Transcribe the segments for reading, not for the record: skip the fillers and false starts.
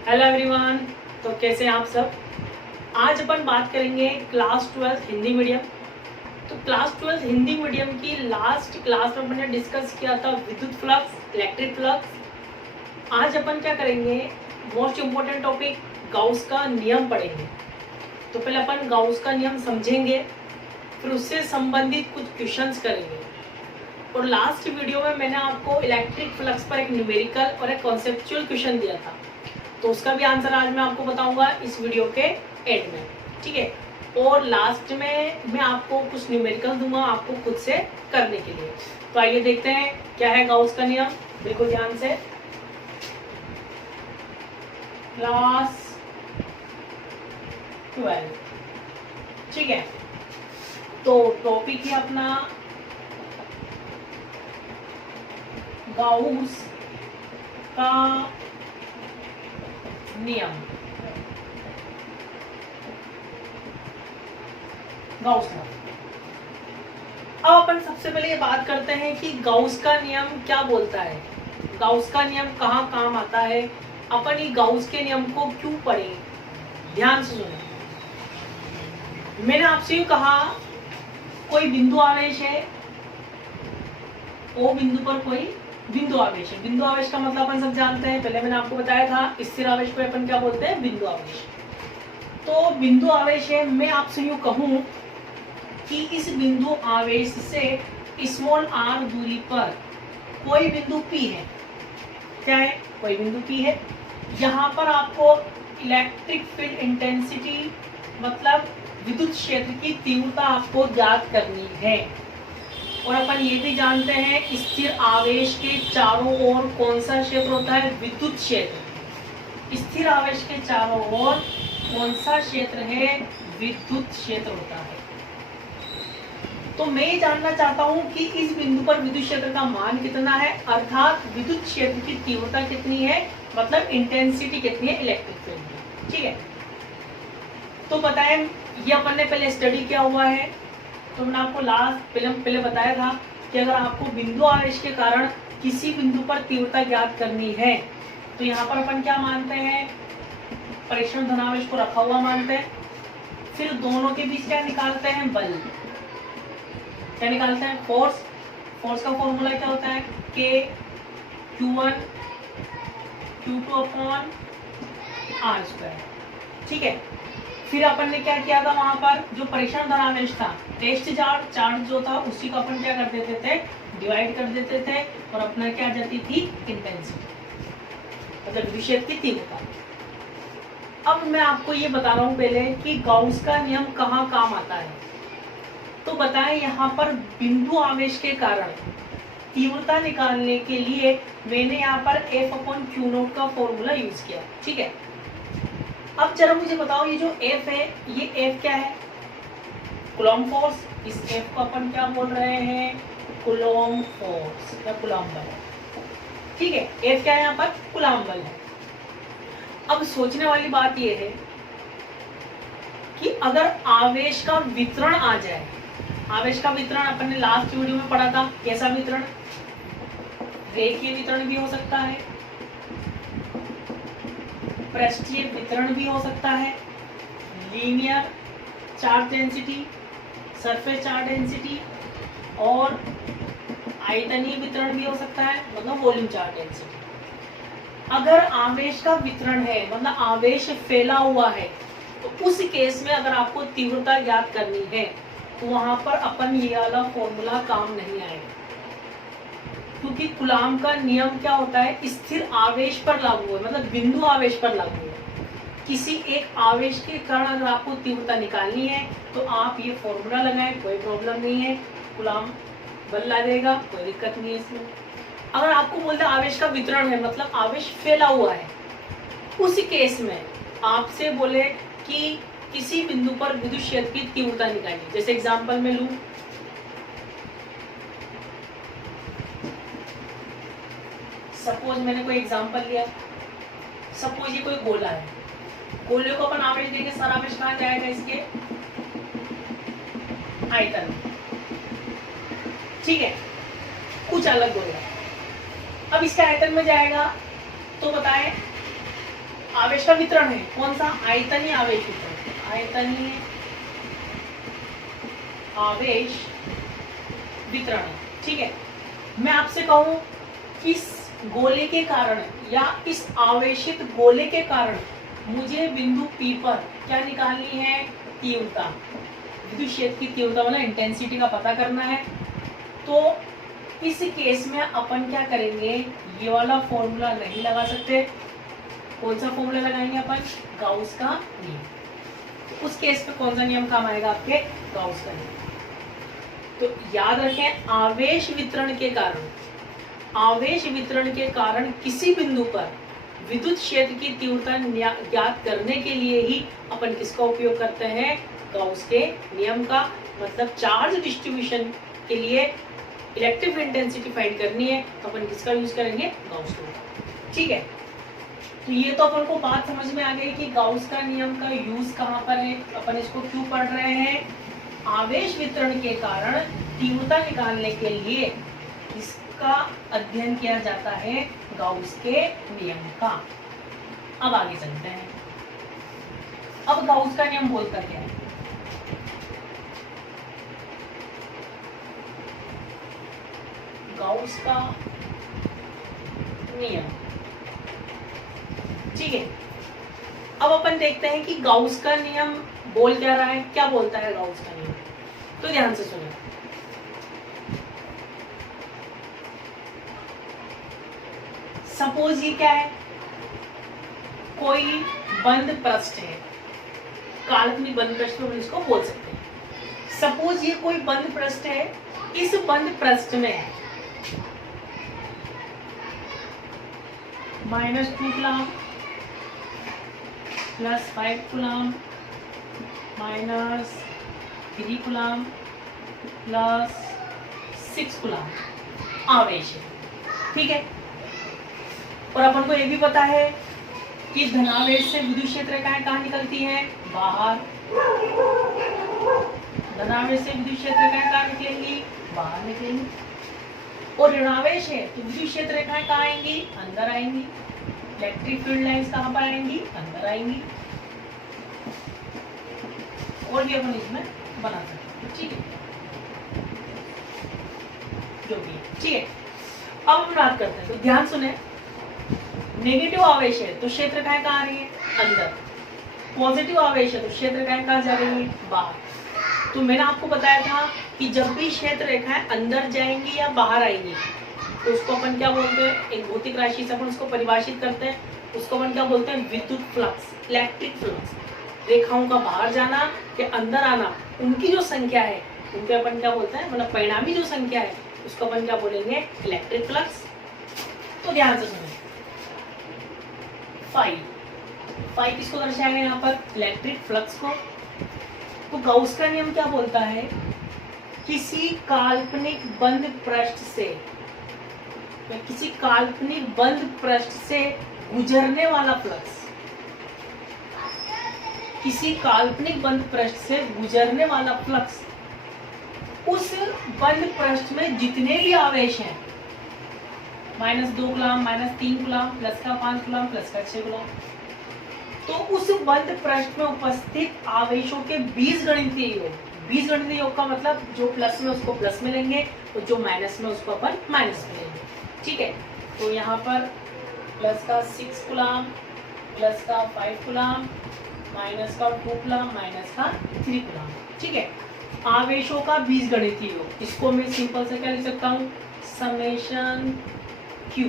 Hello everyone. तो कैसे हैं आप सब। आज अपन बात करेंगे क्लास 12 हिंदी मीडियम। तो क्लास 12 हिंदी मीडियम की लास्ट क्लास में अपने डिस्कस किया था विद्युत फ्लक्स, इलेक्ट्रिक फ्लक्स। आज अपन क्या करेंगे, मोस्ट इम्पोर्टेंट टॉपिक गाउस का नियम पढ़ेंगे। तो पहले अपन गाउस का नियम समझेंगे, फिर उससे संबंधित कुछ क्वेश्चंस करेंगे। और लास्ट वीडियो में मैंने आपको इलेक्ट्रिक फ्लक्स पर एक न्यूमेरिकल और एक कॉन्सेप्चुअल क्वेश्चन दिया था, तो उसका भी आंसर आज मैं आपको बताऊंगा इस वीडियो के एंड में, ठीक है। और लास्ट में मैं आपको कुछ न्यूमेरिकल दूंगा आपको खुद से करने के लिए। तो आइए देखते हैं क्या है गाउस का नियम, बिल्कुल ध्यान से। क्लास 12, ठीक है। तो टॉपिक है अपना गाउस का नियम। गाउस का अब अपन सबसे पहले ये बात करते हैं कि गाउस का नियम क्या बोलता है, गाउस का नियम कहाँ काम आता है, अपन ये गाउस के नियम को क्यों पढ़ें। ध्यान से सुनो, मैंने आपसे यूं कहा कोई बिंदु आवेश है, ओ बिंदु पर कोई बिंदु आवेश है। बिंदु आवेश का मतलब अपन सब जानते हैं, पहले मैंने आपको बताया था स्थिर आवेश को अपन क्या बोलते हैं, बिंदु आवेश। तो बिंदु आवेश है, मैं आपसे यूं कहूं कि इस बिंदु आवेश से स्मॉल r दूरी पर कोई बिंदु P है। क्या है, कोई बिंदु P है। यहाँ पर आपको इलेक्ट्रिक फील्ड इंटेंसिटी मतलब विद्युत क्षेत्र की तीव्रता आपको ज्ञात करनी है। और अपन ये भी जानते हैं स्थिर आवेश के चारों ओर कौन सा क्षेत्र होता है, विद्युत क्षेत्र। स्थिर आवेश के चारों ओर कौन सा क्षेत्र है, विद्युत क्षेत्र होता है। तो मैं ये जानना चाहता हूं कि इस बिंदु पर विद्युत क्षेत्र का मान कितना है, अर्थात विद्युत क्षेत्र की तीव्रता कितनी है, मतलब इंटेंसिटी कितनी है इलेक्ट्रिक फील्ड की, ठीक है। तो बताएं, ये अपन ने पहले स्टडी किया हुआ है। तो मैंने आपको पहले बताया था कि अगर आपको बिंदु आवेश के कारण किसी बिंदु पर तीव्रता ज्ञात करनी है, तो यहाँ पर अपन क्या मानते हैं, परीक्षण धनावेश को रखा हुआ मानते हैं। फिर दोनों के बीच क्या निकालते हैं, बल। क्या निकालते हैं, फोर्स। फोर्स का फॉर्मूला क्या होता है, K Q1 Q2 upon R², ठीक है। फिर अपन ने क्या किया था, वहां पर जो परीक्षण धनावेश था, टेस्ट चार्ज जो था, उसी को अपन क्या कर देते थे, डिवाइड कर देते थे, और अपना क्या आ जाती थी, इंटेंसिटी, मतलब विद्युत क्षेत्र की तीव्रता। अब मैं आपको ये बता रहा हूं पहले कि गाउस का नियम कहाँ काम आता है। तो बताएं, यहाँ पर बिंदु आवेश के कारण तीव्रता निकालने के लिए मैंने यहाँ पर F/Q0 का फॉर्मूला यूज किया, ठीक है। अब जरा मुझे बताओ, ये जो F है, ये F क्या है, कूलॉम फोर्स। इस F को अपन क्या बोल रहे हैं, कूलॉम फोर्स या कूलॉम बल, ठीक है। F क्या है, यहाँ पर कूलॉम बल है। अब सोचने वाली बात ये है कि अगर आवेश का वितरण आ जाए, आवेश का वितरण अपन ने लास्ट वीडियो में पढ़ा था, कैसा वितरण, रेखीय वितरण भी हो सकता है, पृष्ठीय वितरण भी हो सकता है, linear charge density, surface charge density, और आयतनीय वितरण भी हो सकता है, मतलब वॉल्यूम चार्ज डेंसिटी। अगर आवेश का वितरण है, मतलब आवेश फैला हुआ है, तो उस केस में अगर आपको तीव्रता ज्ञात करनी है, तो वहां पर अपन ये वाला फॉर्मूला काम नहीं आएगा, क्योंकि कूलॉम का नियम क्या होता है, स्थिर आवेश पर लागू है, मतलब बिंदु आवेश पर लागू है। किसी एक आवेश के कारण अगर आपको तीव्रता निकालनी है, तो आप ये फॉर्मूला लगाएं, कोई प्रॉब्लम नहीं है, कूलॉम बल ला देगा, कोई दिक्कत नहीं है इसमें। अगर आपको बोलते हैं आवेश का वितरण है, मतलब आवेश फैला हुआ है, उस केस में आपसे बोले कि किसी बिंदु पर विद्युत क्षेत्र की तीव्रता निकालिए। जैसे एग्जांपल में लूं, सपोज मैंने कोई एग्जांपल लिया, सपोज ये कोई गोला है, गोले को अपन आवेश देंगे, सारा आवेश कहाँ जाएगा, इसके आयतन, ठीक है, कुछ अलग गोला। अब इसके आयतन में जाएगा, तो बताएं आवेश का वितरण है, कौन सा? आयतनीय आवेश वितरण, आयतनीय आवेश वितरण। ठीक है, मैं आपसे कहूं इस गोले के कारण या इस आवेशित गोले के कारण मुझे बिंदु P पर क्या निकालनी है? तीव्रता, विद्युत क्षेत्र की तीव्रता मतलब इंटेंसिटी का पता करना है। तो इस केस में अपन क्या करेंगे, ये वाला फॉर्मूला नहीं लगा सकते। कौन सा फॉर्मूला लगाएंगे अपन? गाउस का नियम। तो उस केस में कौन सा नियम काम आएगा आपके? गाउस का नियम। तो याद रखें, आवेश वितरण के कारण, आवेश वितरण के कारण किसी बिंदु पर विद्युत क्षेत्र की तीव्रता ज्ञात करने के लिए ही अपन किसका उपयोग करते हैं? गाउस के नियम का। मतलब चार्ज डिस्ट्रीब्यूशन के लिए इलेक्ट्रिक इंटेंसिटी फाइंड करनी है तो अपन किसका यूज करेंगे? गाउस का। ठीक है, तो ये तो अपन को बात समझ में आ गई कि गाउस का नियम का यूज कहाँ पर है, अपन इसको क्यों पढ़ रहे हैं? आवेश वितरण के कारण तीव्रता निकालने के लिए इसका अध्ययन किया जाता है, गाउस के नियम का। अब आगे चलते हैं। अब गाउस का नियम बोलता क्या है? गाउस का नियम, ठीक है। अब अपन देखते हैं कि गाउस का नियम बोल क्या रहा है, क्या बोलता है गाउस का नियम। तो ध्यान से सुनिए। सपोज ये क्या है, कोई बंद पृष्ठ है, काल्पनिक बंद पृष्ठ में इसको बोल सकते हैं। सपोज ये कोई बंद पृष्ठ है, इस बंद पृष्ठ में -2 कूलम +5 कूलम -3 कूलम +6 कूलम आवेश है। ठीक है, और अपन को ये भी पता है कि धनावेश से विद्युत क्षेत्र रेखाएं कहाँ निकलती हैं? बाहर। धनावेश से विद्युत क्षेत्र रेखाएं कहाँ निकलेंगी? बाहर निकलेंगी। और ऋणावेश है तो विद्युत क्षेत्र रेखाएं कहाँ आएंगी? अंदर आएंगी। इलेक्ट्रिक फील्ड लाइंस कहाँ पर आएंगी? अंदर आएंगी। और भी अपन इसमें बना सकते हैं। ठीक है, जो भी ठीक है। अब हम बात करते हैं, तो ध्यान सुने। नेगेटिव आवेश है तो क्षेत्र रेखाएं कहाँ आ रही है? अंदर। पॉजिटिव आवेश है तो क्षेत्र रेखाएं कहाँ जा रही है? बाहर। तो मैंने आपको बताया था कि जब भी क्षेत्र रेखाएं अंदर जाएंगी या बाहर आएंगी तो उसको अपन क्या बोलते हैं? एक भौतिक राशि से अपन उसको परिभाषित करते हैं। उसको अपन क्या बोलते हैं? विद्युत फ्लक्स, इलेक्ट्रिक फ्लक्स। रेखाओं का बाहर जाना या अंदर आना, उनकी जो संख्या है उनके अपन क्या बोलते हैं? मतलब परिणामी जो संख्या है उसको अपन क्या बोलेंगे? Electric flux. तो ध्यान से सुनिए। फाई किसको दर्शाएगा यहाँ पर? इलेक्ट्रिक फ्लक्स को। तो गाउस का नियम क्या बोलता है? किसी काल्पनिक बंद पृष्ठ से, किसी काल्पनिक बंद पृष्ठ से गुजरने वाला फ्लक्स, किसी काल्पनिक बंद पृष्ठ से गुजरने वाला फ्लक्स, उस बंद पृष्ठ में जितने भी आवेश हैं, -2 कूलम, -3 कूलम, +5 कूलम, +6 कूलम, तो उस बंद पृष्ठ में उपस्थित आवेशों के बीजगणितीय योग, बीजगणितीय योग का मतलब जो प्लस में उसको प्लस में लेंगे और जो माइनस में उसको अपन माइनस में लेंगे। ठीक है, तो यहाँ पर +6 कूलम, +5 कूलम, -2 कूलम, -3 कूलम। ठीक है, आवेशों का बीजगणितीय योग, इसको मैं सिंपल से क्या लिख सकता हूँ? Summation Q।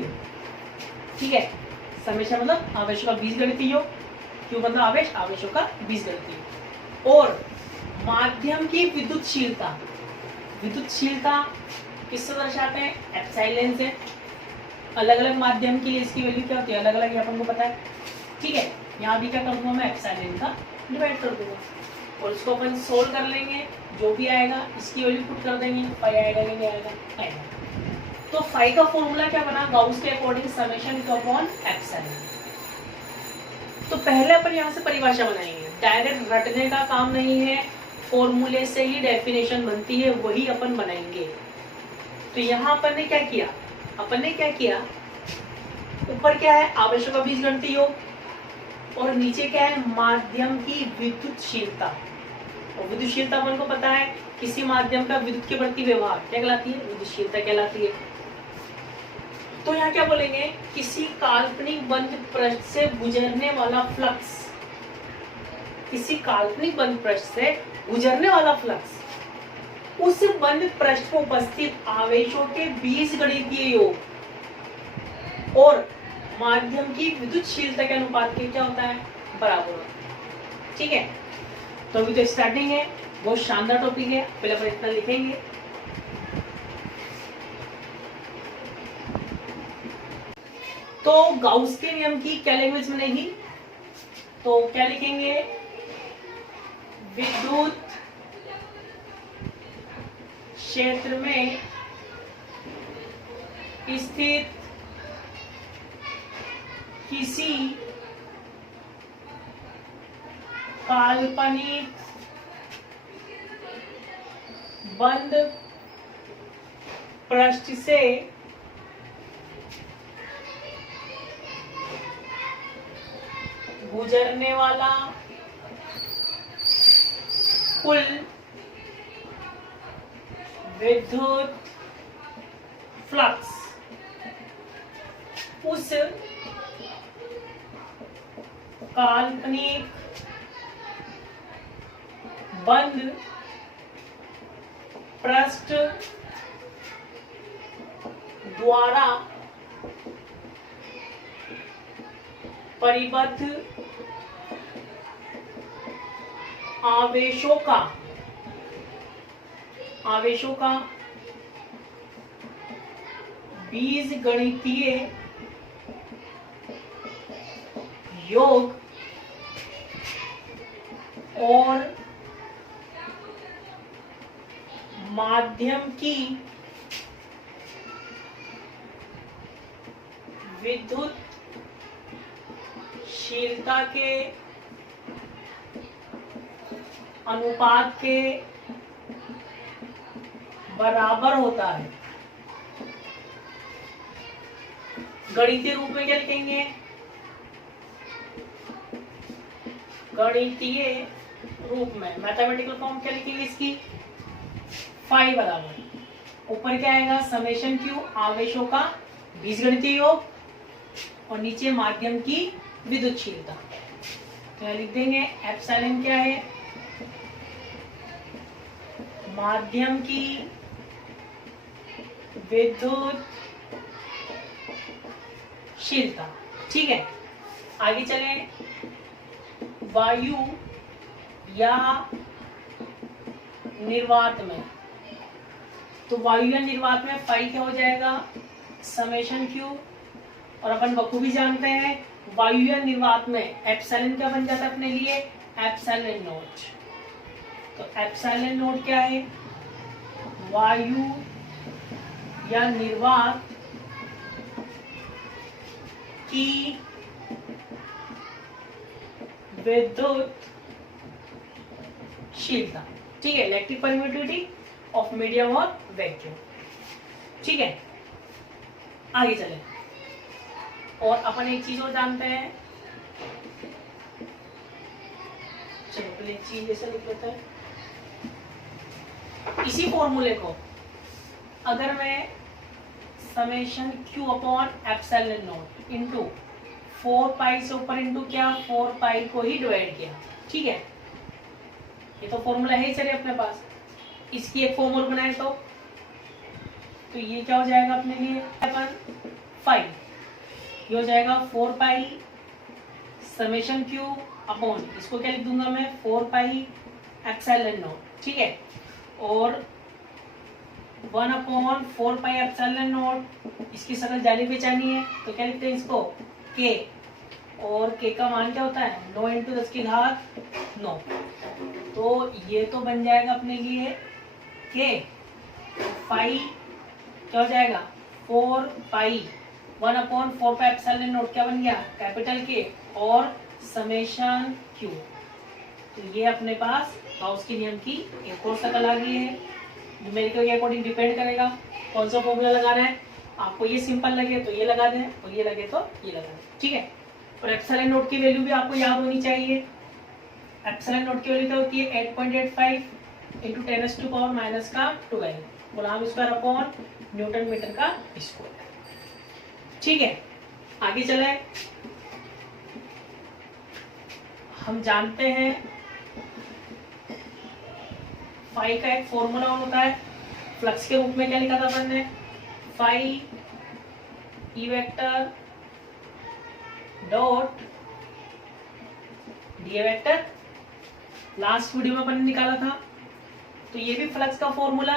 ठीक है, समेशन मतलब आवेशों का बीजगणितीय योग, Q मतलब आवेश, आवेशों का बीजगणितीय योग। और माध्यम की विद्युतशीलता, विद्युतशीलता किससे दर्शाते हैं? एप्सिलॉन से। अलग अलग माध्यम के लिए इसकी वैल्यू क्या होती है? अलग अलग, अपन को पता है। ठीक है, यहाँ भी क्या कर दूंगा मैं? एप्सिलॉन का डिवाइड कर दूंगा और इसको अपन सोल्व कर लेंगे। जो भी आएगा इसकी वैल्यू पुट कर देंगे, फाई आएगा कि नहीं आएगा? आएगा। तो फाई का फॉर्मूला क्या बना? गाउस के according summation Q upon epsilon. तो पहले अपन यहाँ से परिभाषा बनाएंगे, डायरेक्ट रटने का काम नहीं है, फॉर्मूले से ही डेफिनेशन बनती है, वही अपन बनाएंगे। तो यहाँ अपन ने क्या किया? अपन ने क्या किया? ऊपर क्या है? आवेशों का बीजगणितीय योग, और नीचे क्या है, माध्यम की विद्युतशीलता। और विद्युतशीलता अपन को पता है किसी माध्यम का विद्युत के प्रति व्यवहार क्या कहलाती है, विद्युतशीलता कहलाती है। तो यहाँ क्या बोलेंगे, किसी काल्पनिक बंद पृष्ठ से गुजरने वाला फ्लक्स, किसी काल्पनिक बंद पृष्ठ से गुजरने वाला फ्लक्स उस बंद पृष्ठ में उपस्थित आवेशों के बीजगणितीय योग और माध्यम की विद्युतशीलता के अनुपात के क्या होता है, बराबर होता है। ठीक है, तो अभी तो स्टार्टिंग है, बहुत शानदार टॉपिक है, पहले अपन इतना लिखेंगे। तो गाउस के नियम की क्या लैंग्वेज बनेगी, तो क्या लिखेंगे, विद्युत क्षेत्र में स्थित किसी काल्पनिक बंद पृष्ठ से गुजरने वाला कुल विद्युत फ्लक्स उस काल्पनिक बंद पृष्ठ द्वारा परिबद्ध आवेशों का बीजगणितीय योग और माध्यम की विद्युतशीलता के अनुपात के बराबर होता है। गणितीय रूप में क्या लिखेंगे, गणितीय रूप में मैथमेटिकल फॉर्म क्या लिखेंगे इसकी, फाई बराबर ऊपर क्या आएगा, समेशन क्यू आवेशों का बीजगणितीय योग और नीचे माध्यम की विद्युतशीलता। तो लिख देंगे एप्सिलॉन क्या है, माध्यम की विद्युतशीलता। ठीक है, आगे चले, वायु या निर्वात में, तो वायु या निर्वात में फाई क्या हो जाएगा, समेशन क्यू, और अपन बखूबी जानते हैं वायु या निर्वात में एप्सिलॉन क्या बन जाता है अपने लिए, एप्सिलॉन नॉट। तो एप्सिलॉन नॉट क्या है, वायु या निर्वात की विद्युतशीलता। ठीक है, इलेक्ट्रिक परमिटिविटी ऑफ मीडियम और वैक्यूम। ठीक है, आगे चले, और अपन एक चीज और जानते हैं, चलो पहले एक चीज जैसा लिख लेते हैं, इसी फॉर्मूले को अगर मैं summation Q upon epsilon not into 4 पाई से ऊपर इंटू क्या 4 पाई को ही डिवाइड किया। ठीक है, ये तो फॉर्मूला है चलिए अपने पास, इसकी एक फॉर्मूला बनाए तो ये क्या हो जाएगा अपने लिए, अपन 5 ये हो जाएगा 4 पाई समेशन क्यू अपॉन, इसको क्या लिख दूंगा मैं 4 पाई एप्सिलॉन नॉट। ठीक है, और 1 अपॉन 4 पाई एप्सिलॉन नॉट, इसकी शक्ल जानी पहचानी है तो क्या लिखते हैं इसको के, और के का मान क्या होता है 9 × 10 की घात 9, तो ये तो बन जाएगा अपने लिए के, पाई क्या हो जाएगा 4 पाई 1 अपॉन 4 पाई एप्सिलॉन नॉट क्या बन गया कैपिटल के, और समेशन क्यू। तो ये अपने पास गाउस के नियम की एक और शक्ल आ गई है। न्यूमेरिकल के अकॉर्डिंग डिपेंड करेगा कौन सा फॉर्मूला लगाना है, आपको ये सिंपल लगे तो ये लगा दें और ये लगे तो ये लगा दें। ठीक है, और एप्सिलॉन नोट की वैल्यू भी आपको याद होनी चाहिए। एप्सिलॉन नोट की वैल्यू क्या होती है 8.85 into 10⁻⁻12 coulomb square upon newton metre का स्क्वायर। ठीक है, आगे चले। हम जानते हैं फाई का एक फॉर्मूला होता है, फ्लक्स के रूप में क्या लिखा था अपन ने, phi E vector dot D vector. Last video में अपन ने निकाला था। तो ये भी फ्लक्स का फॉर्मूला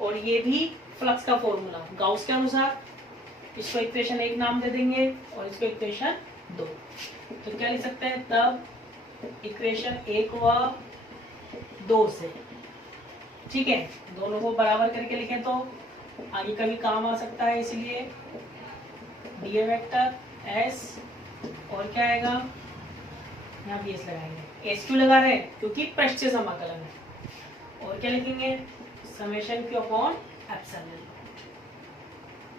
और ये भी फ्लक्स का फॉर्मूला गाउस के अनुसार। इसको इक्वेशन 1 नाम दे देंगे और इसको इक्वेशन 2। तो क्या लिख सकते हैं तब इक्वेशन 1 व 2 से। ठीक है, दोनों को बराबर करके लिखें तो आगे कभी काम आ सकता है, इसलिए डी वेक्टर एस और क्या आएगा, यहाँ भी एस लगाएंगे, एस क्यों लगा रहे हैं क्योंकि पृष्ठ से समाकलन है। और क्या लिखेंगे समेशन क्यू अपॉन एप्सिलॉन।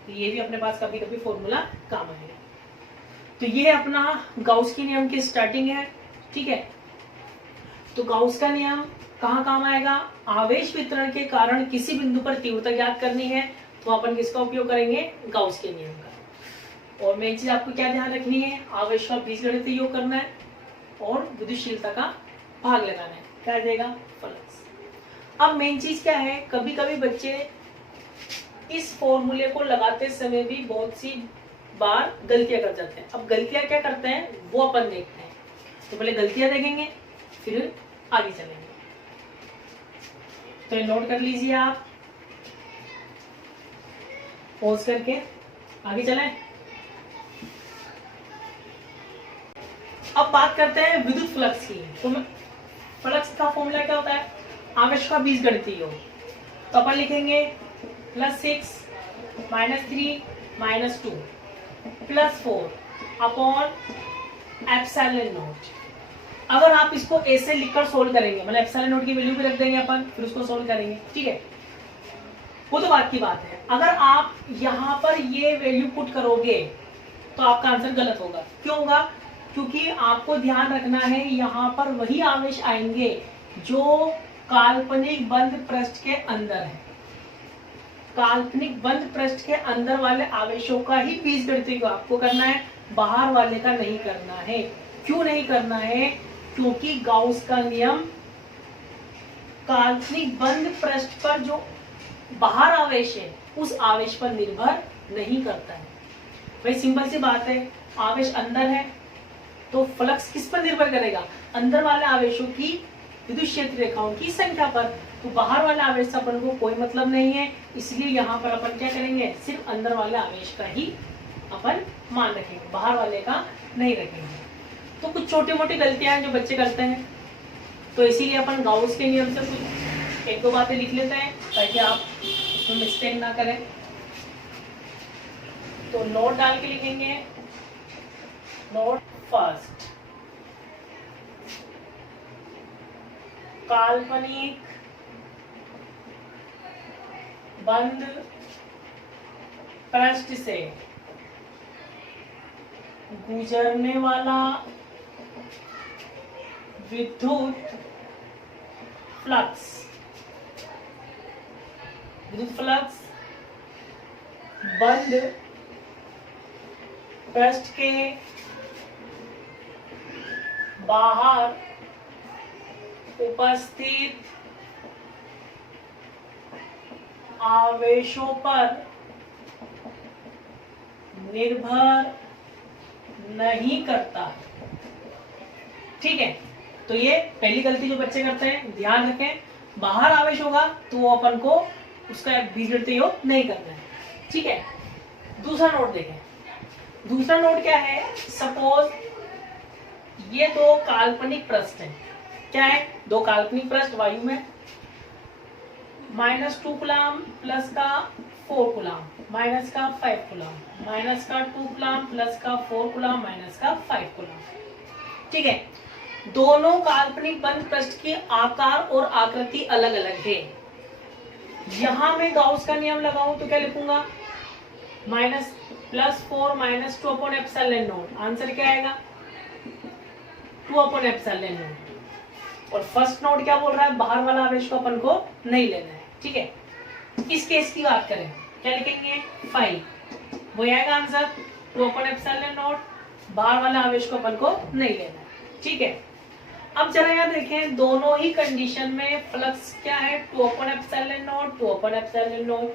तो ये भी अपने पास कभी कभी फॉर्मूला काम आएगा। तो ये अपना गाउस के नियम की स्टार्टिंग है। ठीक है, तो गाउस का नियम कहाँ काम आएगा, आवेश वितरण के कारण किसी बिंदु पर तीव्रता ज्ञात करनी है तो अपन किसका उपयोग करेंगे, गाउस के नियम का। और मेन चीज आपको क्या ध्यान रखनी है, आवेश का बीजगणितीय योग करना है और विद्युतशीलता का भाग लगाना है, क्या देगा फ्लक्स। अब मेन चीज क्या है, कभी कभी बच्चे इस फॉर्मूले को लगाते समय भी बहुत सी बार गलतियां कर जाते हैं। अब गलतियां क्या करते हैं वो अपन देखते हैं। तो पहले गलतियां देखेंगे फिर आगे चलेंगे। तो नोट कर लीजिए आप, पॉज करके आगे चलें। अब बात करते हैं विद्युत फ्लक्स की। तो फ्लक्स का फॉर्मूला क्या होता है, आवेश का बीजगणितीय योग। तो अपन लिखेंगे +6 -3 -2 +4 अपॉन एप्सिलॉन नोट। अगर आप इसको ऐसे लिखकर सोल्व करेंगे, मतलब एप्सिलॉन नोट की वैल्यू भी रख देंगे अपन, फिर उसको सोल्व करेंगे। ठीक है, वो तो बात की बात है। अगर आप यहाँ पर ये वैल्यू पुट करोगे तो आपका आंसर गलत होगा। क्यों होगा, क्योंकि आपको ध्यान रखना है यहाँ पर वही आवेश आएंगे जो काल्पनिक बंद पृष्ठ के अंदर है। काल्पनिक बंद पृष्ठ के अंदर वाले आवेशों का ही बीजगणितीय आपको करना है, बाहर वाले का नहीं करना है। क्यों नहीं करना है, क्योंकि गाउस का नियम काल्पनिक बंद पृष्ठ पर जो बाहर आवेश है उस आवेश पर निर्भर नहीं करता है। भाई सिंपल सी बात है, आवेश अंदर है तो फ्लक्स किस पर निर्भर करेगा, अंदर वाले आवेशों की विद्युत क्षेत्र रेखाओं की संख्या पर। तो बाहर वाले आवेश से अपन को कोई मतलब नहीं है, इसलिए यहाँ पर अपन क्या करेंगे, सिर्फ अंदर वाले आवेश का ही अपन मान रखेंगे, बाहर वाले का नहीं रखेंगे। तो कुछ छोटी मोटी गलतियां जो बच्चे करते हैं, तो इसीलिए अपन गाउस के नियम से कुछ 1-2 बातें लिख लेते हैं ताकि आप उसमें मिस्टेक ना करें। तो नोट डाल के लिखेंगे, नोट फर्स्ट, काल्पनिक बंद पृष्ठ से गुजरने वाला विद्युत फ्लक्स बंद पृष्ठ के बाहर उपस्थित आवेशों पर निर्भर नहीं करता। ठीक है, तो ये पहली गलती जो बच्चे करते हैं, ध्यान रखें, बाहर आवेश होगा तो वो अपन को उसका बीजगणितीय योग नहीं करना है। ठीक है, दूसरा नोट देखें। दूसरा नोट क्या है, सपोज ये 2 काल्पनिक पृष्ठ हैं। क्या है, 2 काल्पनिक पृष्ठ वायु में, -2 कूलम प्लस का 4 कूलम माइनस का 5 कूलम, माइनस का 2 कूलम प्लस का 4 कूलम माइनस का 5 कूलम। ठीक है, दोनों काल्पनिक बंद पृष्ठ के आकार और आकृति अलग अलग है। यहां मैं गाउस का नियम लगाऊं तो क्या लिखूंगा, +4 - 2/ε0। आंसर क्या आएगा? 2/ε0। और फर्स्ट नोट क्या बोल रहा है? बाहर वाला आवेश को अपन को नहीं लेना है। ठीक है, इस केस की बात करें क्या लिखेंगे? 5 वो आएगा आंसर 2/ε0। बाहर वाला आवेश को अपन को नहीं लेना है। ठीक है, अब जरा यहाँ देखें, दोनों ही कंडीशन में फ्लक्स क्या है? 2/ε0 2/ε0।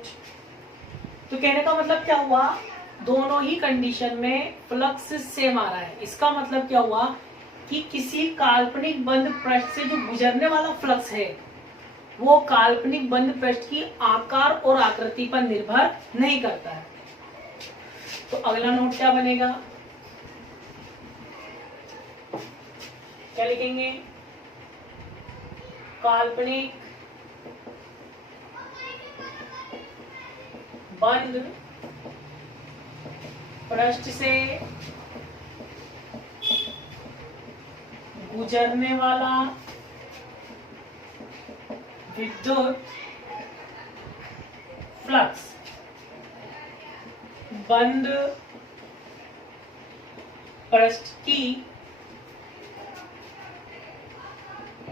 तो कहने का मतलब क्या हुआ? दोनों ही कंडीशन में फ्लक्स सेम आ रहा है। इसका मतलब क्या हुआ कि किसी काल्पनिक बंद पृष्ठ से जो गुजरने वाला फ्लक्स है वो काल्पनिक बंद पृष्ठ की आकार और आकृति पर निर्भर नहीं करता है। तो अगला नोट क्या बनेगा? क्या लिखेंगे? काल्पनिक बंद पृष्ठ से गुजरने वाला विद्युत फ्लक्स बंद पृष्ठ की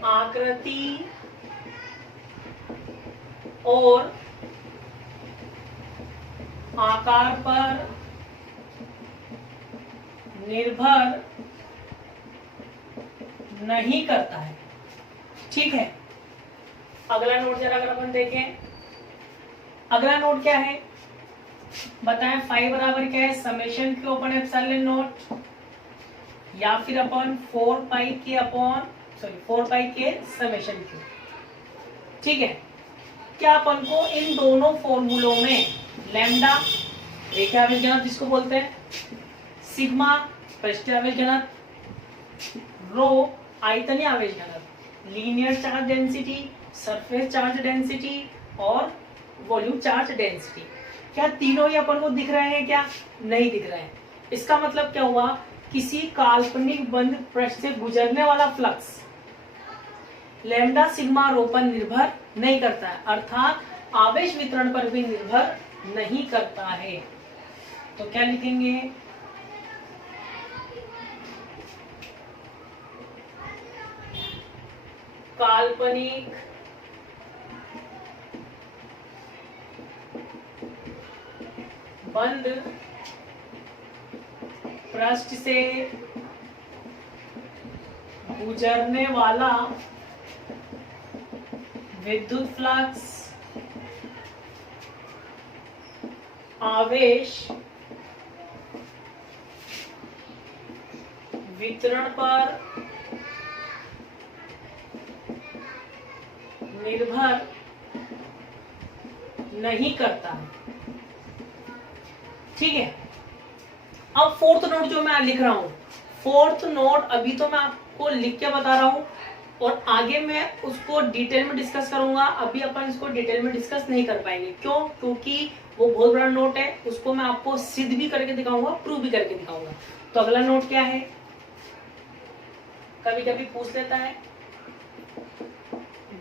आकृति और आकार पर निर्भर नहीं करता है। ठीक है, अगला नोट जरा अगर अपन देखें, अगला नोट क्या है बताएं? 5 बराबर क्या है? समेशन Q/ε0 या फिर अपन 4π के समेशन Q। ठीक है, क्या अपन को इन दोनों फॉर्मूलों में लैम्डा रेखीय आवेश घनत्व जिसको बोलते हैं, सिग्मा पृष्ठीय आवेश घनत्व, रो आयतनीय आवेश घनत्व, linear charge density, surface charge density और वॉल्यूम चार्ज डेंसिटी, क्या तीनों ही अपन को दिख रहे हैं? क्या नहीं दिख रहे हैं। इसका मतलब क्या हुआ? किसी काल्पनिक बंद पृष्ठ से गुजरने वाला फ्लक्स लैम्डा सिग्मा रो पर निर्भर नहीं करता है, अर्थात आवेश वितरण पर भी निर्भर नहीं करता है। तो क्या लिखेंगे? काल्पनिक बंद पृष्ठ से गुजरने वाला विद्युत फ्लक्स आवेश वितरण पर निर्भर नहीं करता है। ठीक है, अब फोर्थ नोट जो मैं लिख रहा हूं, फोर्थ नोट अभी तो मैं आपको लिख के बता रहा हूं और आगे मैं उसको डिटेल में डिस्कस करूंगा। अभी अपन इसको डिटेल में डिस्कस नहीं कर पाएंगे। क्यों? क्योंकि वो बहुत बड़ा नोट है, उसको मैं आपको सिद्ध भी करके दिखाऊंगा, प्रूव भी करके दिखाऊंगा। तो अगला नोट क्या है? कभी कभी पूछ लेता है,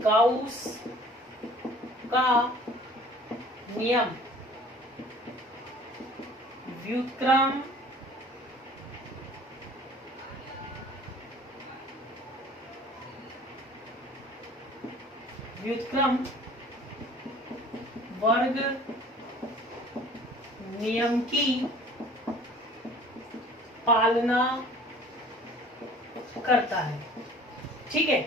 गाउस का नियम व्युत्क्रम वर्ग नियम की पालना करता है। ठीक है,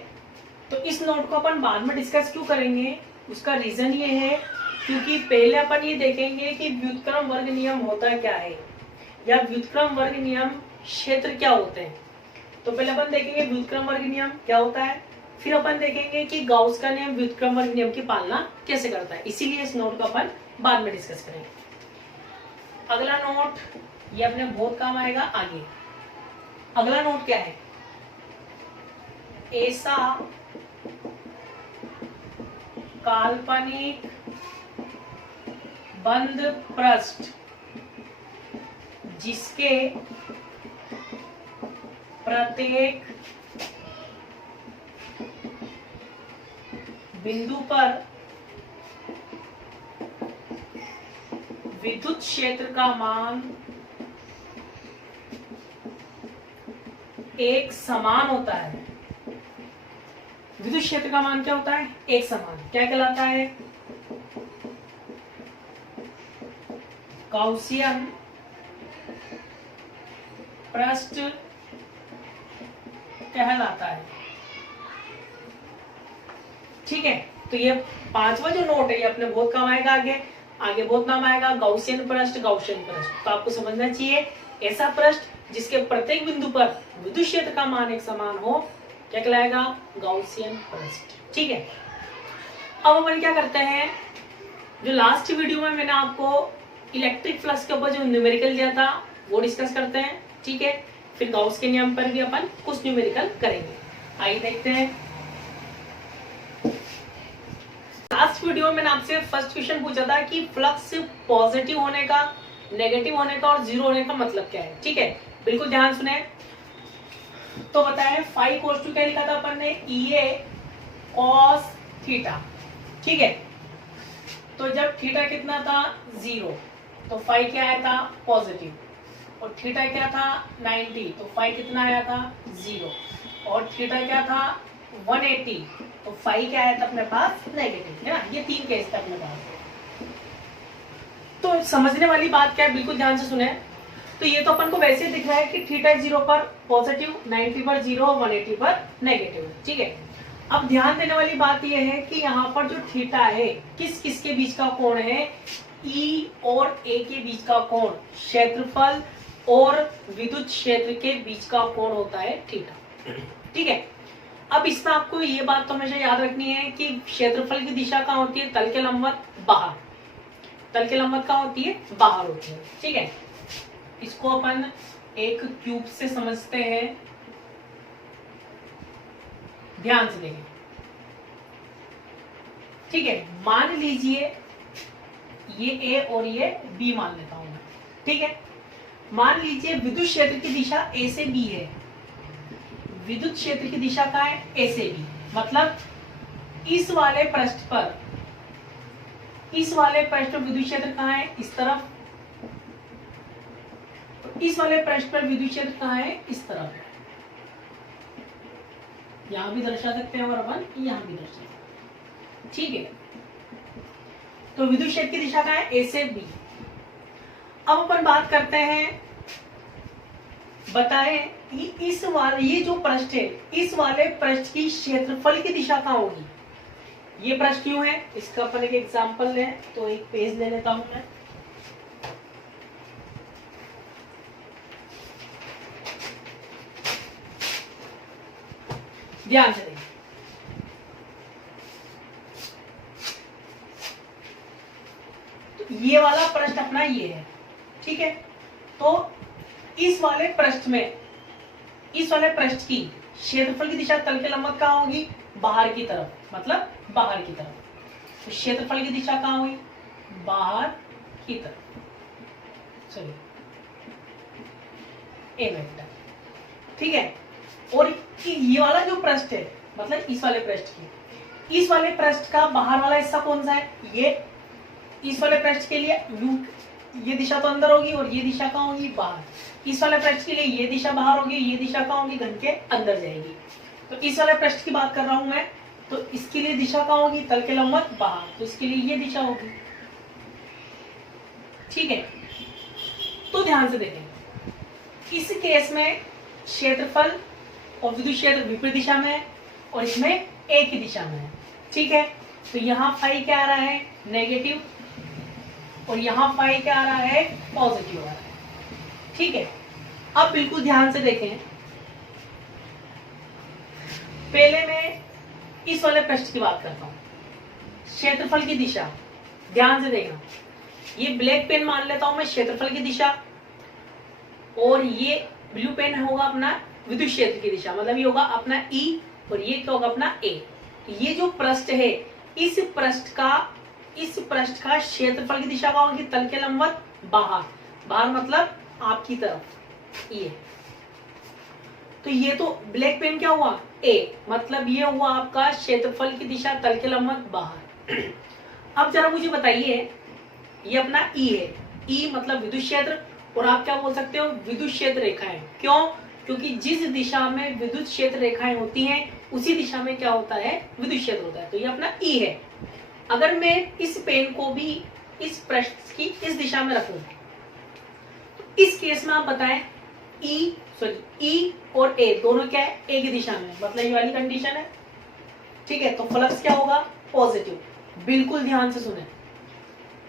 तो इस नोट को अपन बाद में डिस्कस क्यों करेंगे? उसका रीजन ये है क्योंकि पहले अपन ये देखेंगे कि व्युत्क्रम वर्ग नियम होता क्या है या व्युत्क्रम वर्ग नियम क्षेत्र क्या होते हैं। तो पहले अपन देखेंगे व्युत्क्रम वर्ग नियम क्या होता है, फिर अपन देखेंगे कि गाउस का नियम व्युत्क्रम वर्ग नियम की पालना कैसे करता है। इसीलिए इस नोट को अपन बाद में डिस्कस करेंगे। अगला नोट ये अपने बहुत काम आएगा आगे। अगला नोट क्या है? ऐसा काल्पनिक बंद पृष्ठ जिसके प्रत्येक बिंदु पर विद्युत क्षेत्र का मान एक समान होता है। विद्युत क्षेत्र का मान क्या होता है? एक समान। क्या कहलाता है? गाउसियन पृष्ठ कहलाता है। ठीक है, तो ये पांचवा जो नोट है ये अपने बहुत काम आएगा, आगे बहुत नाम आएगा। गाउसियन पृष्ठ, गाउसियन पृष्ठ तो आपको समझना चाहिए ऐसा पृष्ठ जिसके प्रत्येक बिंदु पर विद्युत क्षेत्र का मान एक समान हो, क्या कहलाएगा? गाउसियन पृष्ठ। ठीक है, अब अपन क्या करते हैं, जो लास्ट वीडियो में मैंने आपको इलेक्ट्रिक फ्लक्स के ऊपर जो न्यूमेरिकल दिया था वो डिस्कस करते हैं। ठीक है, फिर गाउस के नियम पर भी अपन कुछ न्यूमेरिकल करेंगे। आइए देखते हैं। लास्ट वीडियो में मैंने आपसे फर्स्ट क्वेश्चन पूछा था कि फ्लक्स पॉजिटिव होने का, नेगेटिव होने का और जीरो होने का मतलब क्या है। ठीक है, बिल्कुल ध्यान सुने। तो बताएं फाई कोस टू क्या लिखा था अपन ने? EA cos theta. ठीक है, तो जब थीटा कितना था? 0, तो फाई क्या आया था? पॉजिटिव। और थीटा क्या था? 90, तो फाई कितना आया था? 0। और थीटा क्या था? 180, तो फाई क्या आया था अपने पास? नेगेटिव, है ना। ये तीन केस थे अपने पास। तो समझने वाली बात क्या है, बिल्कुल ध्यान से सुने। तो ये तो अपन को वैसे दिख रहा है कि थीटा 0 पर पॉजिटिव, 90 पर 0, 180 पर नेगेटिव। ठीक है, अब ध्यान देने वाली बात यह है कि यहाँ पर जो थीटा है किस किस के बीच का कोण है? E और A के बीच का कोण, क्षेत्रफल और विद्युत क्षेत्र के बीच का कोण होता है थीटा। ठीक है, अब इसमें आपको ये बात तो हमेशा याद रखनी है कि क्षेत्रफल की दिशा कहाँ होती है? तल के लंबवत बाहर। तल के लंबवत कहाँ होती है? बाहर होती है। ठीक है, इसको अपन एक क्यूब से समझते हैं, ध्यान से देखें। ठीक है, मान लीजिए ये A और ये B मान लेता हूं मैं। ठीक है, मान लीजिए विद्युत क्षेत्र की दिशा A से B है। विद्युत क्षेत्र की दिशा कहाँ है? A से B। मतलब इस वाले पृष्ठ पर, इस वाले पृष्ठ पर विद्युत क्षेत्र कहाँ है? इस तरफ। इस वाले पृष्ठ पर विद्युत क्षेत्र कहाँ है? इस तरफ। यहां भी दर्शा सकते हैं और अपन यहां भी दर्शा सकते हैं। ठीक है, तो विद्युत क्षेत्र की दिशा कहाँ है? A से B। अब अपन बात करते हैं, बताएं कि इस वाले, ये जो पृष्ठ है, इस वाले पृष्ठ की क्षेत्रफल की दिशा कहाँ होगी? ये पृष्ठ क्यों है? इसका अपन एक एग्जांपल लें, तो एक पेज ले लेता हूं मैं। ध्यान से देखिए, तो ये वाला पृष्ठ अपना ये है। ठीक है, तो इस वाले पृष्ठ में, इस वाले पृष्ठ की क्षेत्रफल की दिशा तल के लंबवत कहाँ होगी? बाहर की तरफ, मतलब बाहर की तरफ। तो क्षेत्रफल की दिशा कहाँ हुई? बाहर की तरफ। चलिए, ए वेक्टर। ठीक है, और ये वाला जो पृष्ठ है, मतलब इस वाले पृष्ठ की, इस वाले पृष्ठ का बाहर वाला हिस्सा कौन सा है? ये। इस वाले पृष्ठ के लिए ये दिशा तो अंदर होगी और ये दिशा कहाँ होगी? बाहर। इस वाले पृष्ठ के लिए ये दिशा बाहर होगी, ये दिशा कहाँ होगी? घन के अंदर जाएगी। तो इस वाले पृष्ठ की बात कर रहा हूं मैं, तो इसके लिए दिशा कहाँ होगी? तल के लंबवत बाहर, तो इसके लिए ये दिशा होगी। ठीक है, तो ध्यान से देखें, इस केस में क्षेत्रफल और विद्युत क्षेत्र विपरीत दिशा में है और इसमें एक ही दिशा में है। ठीक है, तो यहाँ फाई क्या आ रहा है? नेगेटिव, और यहाँ फाई क्या आ रहा है? पॉजिटिव आ रहा है। ठीक है, अब बिल्कुल ध्यान से देखें, पहले मैं इस वाले पृष्ठ की बात करता हूं। क्षेत्रफल की दिशा ध्यान से देखना, ये ब्लैक पेन मान लेता हूं मैं क्षेत्रफल की दिशा, और ये ब्लू पेन होगा अपना विद्युत क्षेत्र की दिशा, मतलब ये होगा अपना E और ये क्या होगा? अपना A। तो ये जो पृष्ठ है, इस पृष्ठ का क्षेत्रफल की दिशा क्या होगी? तल के लंबवत बाहर। बाहर मतलब आपकी तरफ, ये। तो ये तो ब्लैक पेन क्या हुआ? A, मतलब ये हुआ आपका क्षेत्रफल की दिशा तल के लंबवत बाहर। अब जरा मुझे बताइए, ये अपना E है, E मतलब विद्युत क्षेत्र, और आप क्या बोल सकते हो? विद्युत क्षेत्र रेखा है। क्यों? क्योंकि जिस दिशा में विद्युत क्षेत्र रेखाएं होती हैं उसी दिशा में क्या होता है, विद्युत क्षेत्र होता है। तो ये अपना ई है। अगर मैं इस पेन को भी इस पृष्ठ की इस दिशा में रखूं तो इस केस में आप बताएं ई और ए दोनों क्या है, ए की दिशा में, मतलब ये वाली कंडीशन है। ठीक है, तो फ्लक्स क्या होगा, पॉजिटिव। बिल्कुल ध्यान से सुने,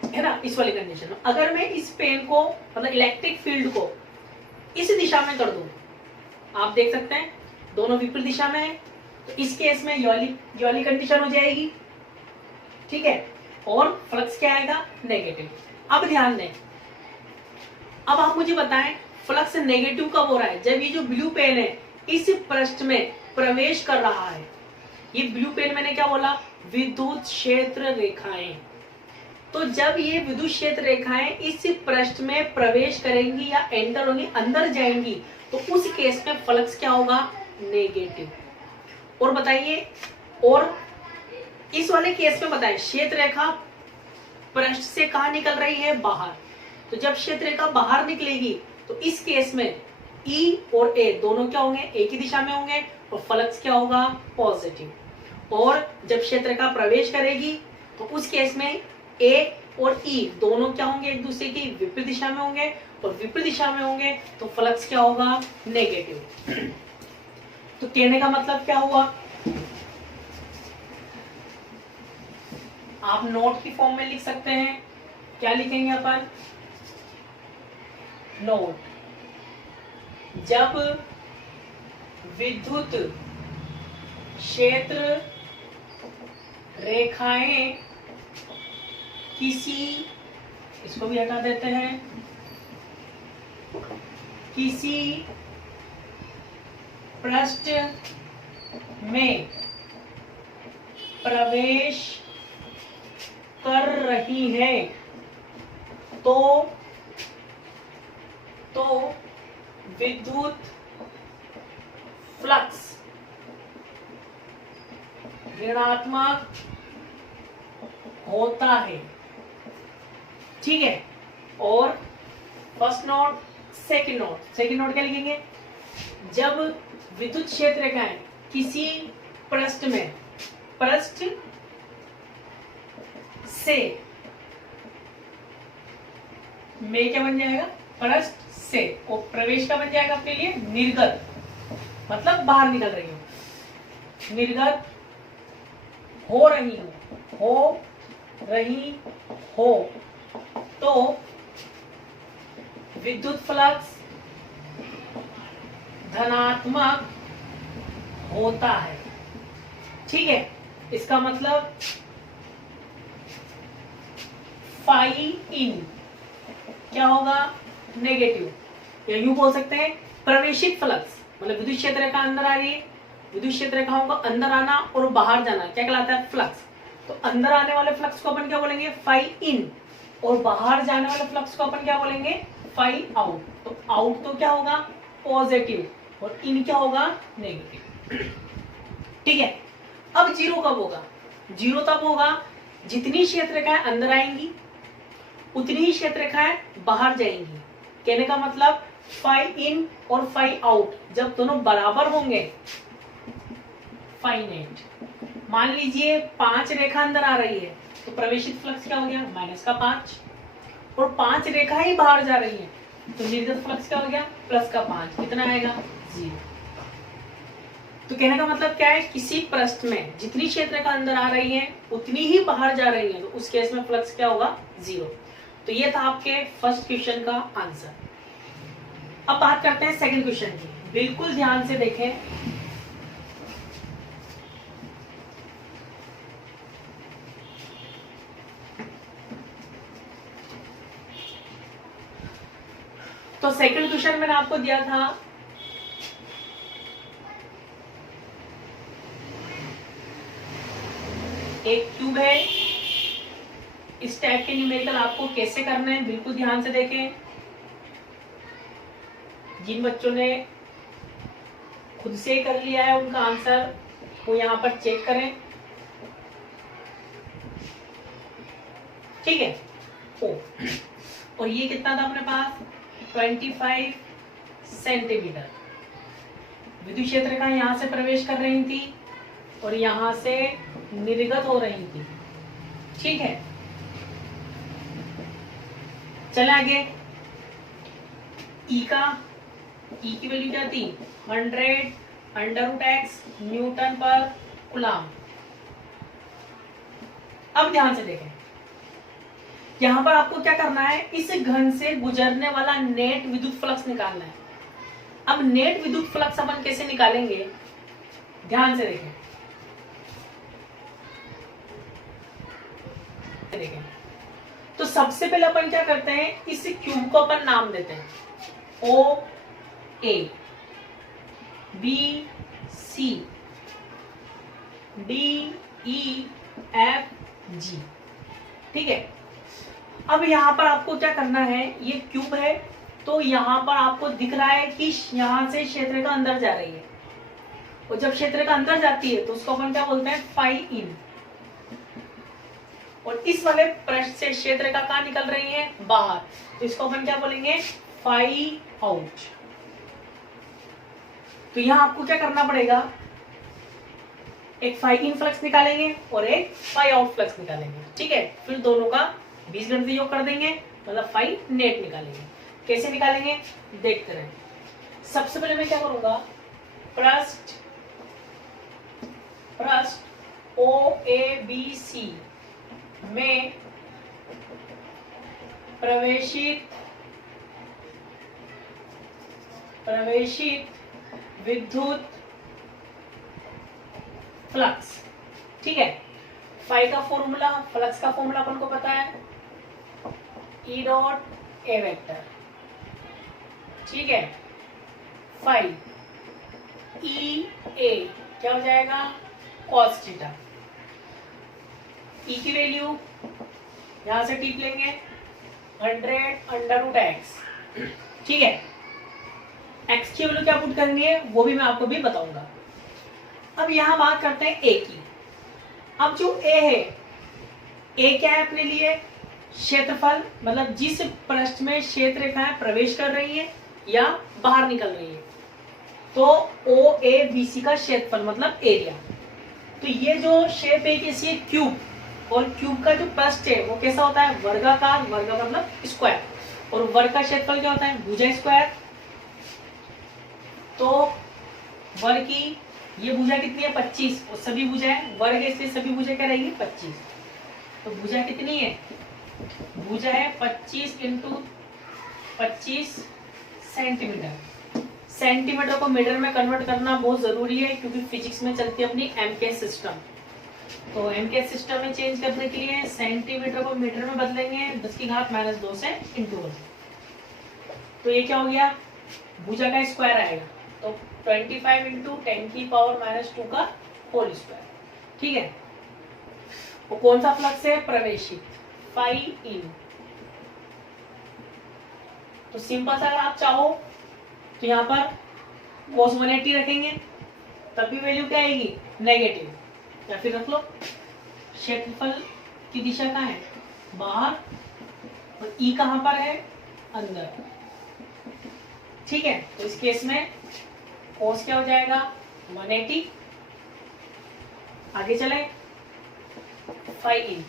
है ना, इस वाली कंडीशन में। अगर मैं इस पेन को मतलब इलेक्ट्रिक फील्ड को इस दिशा में कर दूं, आप देख सकते हैं दोनों विपरीत दिशा में है, तो इस केस में ये वाली कंडीशन हो जाएगी। ठीक है, और फ्लक्स क्या आएगा, नेगेटिव। अब ध्यान दें, अब आप मुझे बताएं फ्लक्स नेगेटिव कब हो रहा है, जब ये जो ब्लू पेन है इस पृष्ठ में प्रवेश कर रहा है। ये ब्लू पेन मैंने क्या बोला, विद्युत क्षेत्र रेखाएं। तो जब ये विद्युत क्षेत्र रेखाएं इस पृष्ठ में प्रवेश करेंगी या एंटर होंगी, अंदर जाएंगी, तो उस केस में फ्लक्स क्या होगा, नेगेटिव। और बताइए, और इस वाले केस में बताएं क्षेत्र रेखा पृष्ठ से कहां निकल रही है, बाहर। तो जब क्षेत्र रेखा बाहर निकलेगी तो इस केस में ई और ए दोनों क्या होंगे, एक ही दिशा में होंगे, और फ्लक्स क्या होगा, पॉजिटिव। और जब क्षेत्र रेखा प्रवेश करेगी तो उस केस में ए और ई दोनों क्या होंगे, एक दूसरे की विपरीत दिशा में होंगे, और विपरीत दिशा में होंगे तो फ्लक्स क्या होगा, नेगेटिव। तो कहने का मतलब क्या हुआ, आप नोट की फॉर्म में लिख सकते हैं। क्या लिखेंगे अपन, नोट, जब विद्युत क्षेत्र रेखाएं किसी, इसको भी हटा देते हैं, किसी पृष्ठ में प्रवेश कर रही है तो विद्युत फ्लक्स ऋणात्मक होता है। ठीक है, और फर्स्ट नोट, सेकंड नोट क्या लिखेंगे, जब विद्युत क्षेत्र रेखाएं किसी पृष्ठ में, पृष्ठ से में क्या बन जाएगा, पृष्ठ से, और प्रवेश का बन जाएगा अपने लिए निर्गत, मतलब बाहर निकल रही हो, निर्गत हो रही हो तो विद्युत फ्लक्स धनात्मक होता है। ठीक है, इसका मतलब फाई इन क्या होगा, नेगेटिव। या यूं बोल सकते हैं प्रवेशित फ्लक्स, मतलब विद्युत क्षेत्र रेखा अंदर आ रही है, विद्युत क्षेत्र रेखाओं का अंदर आना और बाहर जाना क्या कहलाता है, फ्लक्स। तो अंदर आने वाले फ्लक्स को अपन क्या बोलेंगे, फाई इन, और बाहर जाने वाले फ्लक्स को अपन क्या बोलेंगे, फाई आउट। तो आउट तो क्या होगा, पॉजिटिव, और इन क्या होगा, नेगेटिव। ठीक है, अब जीरो कब होगा, जीरो तब होगा जितनी क्षेत्र रेखाएं अंदर आएंगी उतनी ही क्षेत्र रेखाएं बाहर जाएंगी। कहने का मतलब फाई इन और फाई आउट जब दोनों बराबर होंगे, फाई नेट, मान लीजिए 5 रेखा अंदर आ रही है तो प्रवेशित फ्लक्स क्या हो गया, -5, और 5 रेखा ही बाहर जा रही है तो निर्गत फ्लक्स क्या हो गया, +5। कितना आएगा, 0। तो कहने का मतलब क्या है, किसी पृष्ठ में जितनी क्षेत्र रेखा अंदर आ रही है उतनी ही बाहर जा रही है, तो उस केस में फ्लक्स क्या होगा, 0। तो ये था आपके फर्स्ट क्वेश्चन का आंसर। अब बात करते हैं सेकंड क्वेश्चन की, बिल्कुल ध्यान से देखें। तो सेकंड क्वेश्चन मैंने आपको दिया था, एक क्यूब है, इस टाइप के न्यूमेरिकल आपको कैसे करना है बिल्कुल ध्यान से देखें। जिन बच्चों ने खुद से कर लिया है उनका आंसर वो यहाँ पर चेक करें। ठीक है, और ये कितना था अपने पास, 25 सेंटीमीटर। विद्युत क्षेत्र का यहाँ से प्रवेश कर रही थी और यहाँ से निर्गत हो रही थी। ठीक है, चले आगे। ई की वैल्यू क्या थी 100 √x न्यूटन पर कूलम। अब ध्यान से देखें, यहां पर आपको क्या करना है, इस घन से गुजरने वाला नेट विद्युत फ्लक्स निकालना है। अब नेट विद्युत फ्लक्स अपन कैसे निकालेंगे, ध्यान से देखें। तो सबसे पहले अपन क्या करते हैं, इस क्यूब को अपन नाम देते हैं O A B C D E F G। ठीक है, अब यहां पर आपको क्या करना है, ये क्यूब है तो यहां पर आपको दिख रहा है कि यहां से क्षेत्र का अंदर जा रही है, और जब क्षेत्र का अंदर जाती है तो उसको अपन क्या बोलते हैं फाई इन, और इस वाले पृष्ठ से क्षेत्र का कहाँ निकल रही है बाहर, तो इसको अपन क्या बोलेंगे फाई आउट। तो यहां आपको क्या करना पड़ेगा, एक फाई इन फ्लक्स निकालेंगे और एक फाई आउट फ्लक्स निकालेंगे। ठीक है, फिर दोनों का बीजगणितीय योग कर देंगे, मतलब फाई नेट निकालेंगे। कैसे निकालेंगे देखते रहे। सबसे पहले मैं क्या करूंगा, पृष्ठ ओ ए बी सी में प्रवेशित विद्युत फ्लक्स। ठीक है, फाई का फॉर्मूला, फ्लक्स का फॉर्मूला अपन को पता है E डॉट ए वेक्टर। ठीक है, फाई ई ए क्या हो जाएगा cos थीटा। ई की वैल्यू यहां से टिप लेंगे 100 √x। ठीक है, x की वैल्यू क्या पुट करेंगे वो भी मैं आपको भी बताऊंगा। अब यहां बात करते हैं a की। अब जो a है, a क्या है अपने लिए क्षेत्रफल, मतलब जिस पृष्ठ में क्षेत्र रेखाएं प्रवेश कर रही है या बाहर निकल रही है, तो ओ ए बी सी का क्षेत्रफल मतलब एरिया। तो ये जो शेप है कैसी है क्यूब, और क्यूब का जो पृष्ठ है वो कैसा होता है वर्गाकार, वर्ग मतलब स्क्वायर, और वर्ग का क्षेत्रफल क्या होता है भुजा स्क्वायर। तो वर्ग की ये भुजा कितनी है 25, और सभी भुजाएं वर्ग से सभी भुजा क्या रहेगी 25। तो भुजा कितनी है, भुजा है 25 × 25 सेंटीमीटर। सेंटीमीटर को मीटर में कन्वर्ट करना बहुत जरूरी है, क्योंकि फिजिक्स में चलती है अपनी एमके सिस्टम। तो एमके सिस्टम में चेंज करने के लिए सेंटीमीटर को मीटर में बदलेंगे 10⁻² से इंटू 1। तो ये क्या हो गया, भुजा का स्क्वायर आएगा, तो 25 × 10⁻² का होल स्क्वायर। ठीक है, वो कौन सा फ्लक्स है प्रवेशित फाई इन। तो सिंपल सा अगर आप चाहो तो यहाँ पर cos 180 रखेंगे, तब भी वैल्यू क्या आएगी नेगेटिव, या फिर रख लो क्षेत्रफल की दिशा कहाँ है बाहर, और ई कहाँ पर है अंदर। ठीक है, तो इस केस में cos क्या हो जाएगा 180। आगे चले, फाई इन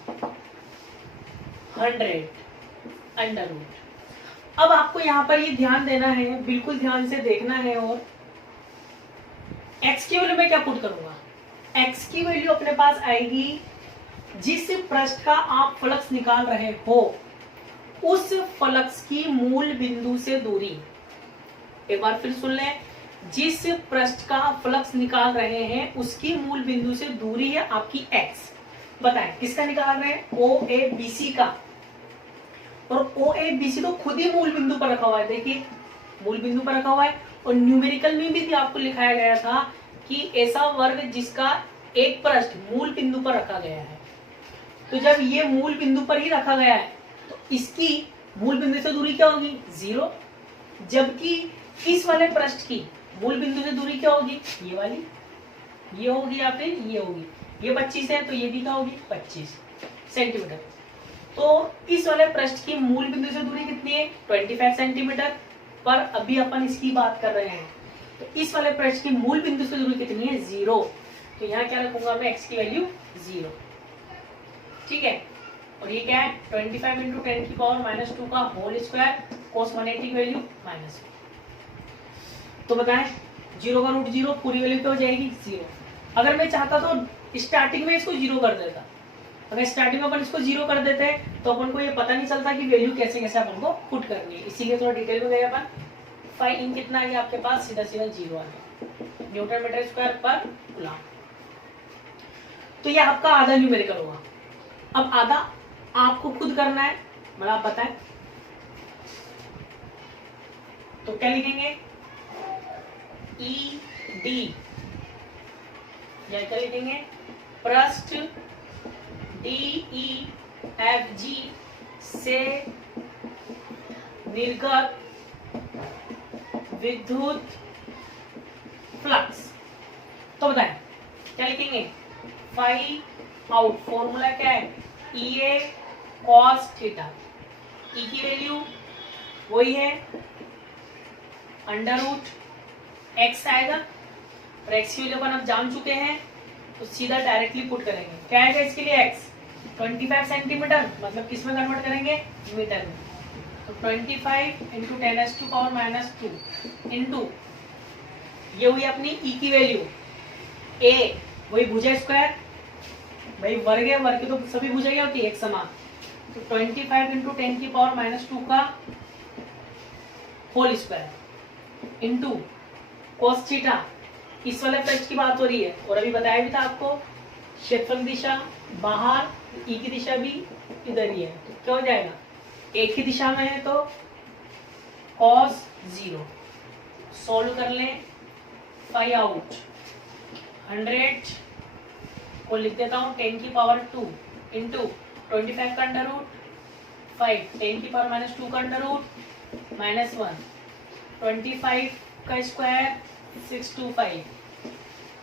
100 √। अब आपको यहाँ पर ये ध्यान देना है, बिल्कुल ध्यान से देखना है। और x की वैल्यू में क्या पुट करूंगा, x की वैल्यू अपने पास आएगी जिस पृष्ठ का आप फ्लक्स निकाल रहे हो उस फ्लक्स की मूल बिंदु से दूरी। एक बार फिर सुन लें, जिस पृष्ठ का फ्लक्स निकाल रहे हैं उसकी मूल बिंदु से दूरी है आपकी x। बताएं किसका निकाल रहे हैं, ओ ए बी सी का। और ओ ए बी सी तो खुद ही मूल बिंदु पर रखा हुआ है, देखिए मूल बिंदु पर रखा हुआ है। और न्यूमेरिकल में भी आपको लिखाया गया था कि ऐसा वर्ग जिसका एक पृष्ठ मूल बिंदु पर रखा गया है। तो जब ये मूल बिंदु पर ही रखा गया है तो इसकी मूल बिंदु से दूरी क्या होगी 0, जबकि इस वाले पृष्ठ की मूल बिंदु से दूरी क्या होगी ये वाली, ये होगी या फिर ये होगी। ये 25 है तो ये भी क्या होगी 25 सेंटीमीटर। तो इस वाले पृष्ठ की मूल बिंदु से दूरी कितनी है 25 सेंटीमीटर। पर अभी अपन इसकी बात कर रहे हैं, तो इस वाले प्रश्न की मूल बिंदु से दूरी कितनी है? 0। तो यहाँ क्या रखूंगा मैं? x की वैल्यू 0। ठीक है, और ये क्या है? 25 इंटू 10 की पावर -2 का होल स्क्वायर cos 180 की वैल्यू -1। तो बताएं 0 का रूट 0, पूरी वैल्यू क्या हो जाएगी? 0। अगर मैं चाहता तो स्टार्टिंग में इसको 0 कर देता। अगर स्टार्टिंग में अपन इसको 0 कर देते तो अपन को ये पता नहीं चलता कि वैल्यू कैसे कैसे अपन को पुट करनी है, इसीलिए थोड़ा डिटेल में गए अपन। फाई इन कितना आ गया आपके पास? सीधा सीधा 0 आ गया, न्यूटन मीटर स्क्वायर पर कूलम। तो ये आपका आधा न्यूमेरिकल होगा। अब आधा आपको खुद करना है, मतलब आप बताएं तो क्या लिखेंगे? ई डी या क्या लिखेंगे? पृष्ठ डी ई एफ जी से निर्गत विद्युत फ्लक्स। तो बताएं क्या लिखेंगे? फाई आउट फॉर्मूला क्या है? ई ए कॉस थीटा। ई की वैल्यू वही है अंडर रूट एक्स आएगा, और एक्स की वैल्यू अपन आप जान चुके हैं, तो सीधा डायरेक्टली पुट करेंगे। क्या आएगा इसके लिए? एक्स 25 सेंटीमीटर, मतलब किस में कन्वर्ट करेंगे? मीटर में। तो 25 इंटू 10⁻² इंटू ये हुई अपनी ई की वैल्यू, ए वही भुजा स्क्वायर, भाई वर्ग है, वर्ग की तो सभी भुजा क्या होती है? एक समान। तो 25 इंटू 10⁻² का whole square into cos theta. इस वाले प्रश्न की बात हो रही है, और अभी बताया भी था आपको क्षेत्रफल दिशा बाहर, ई की दिशा भी इधर ही है, तो क्या हो जाएगा? एक ही दिशा में है तो cos 0। सॉल्व कर लें, फाई आउट 100 को लिख देता हूँ 10⁻² इंटू 25 का अंडर रूट 5, 10⁻² का अंडर रूट -1, 25 का स्क्वायर 625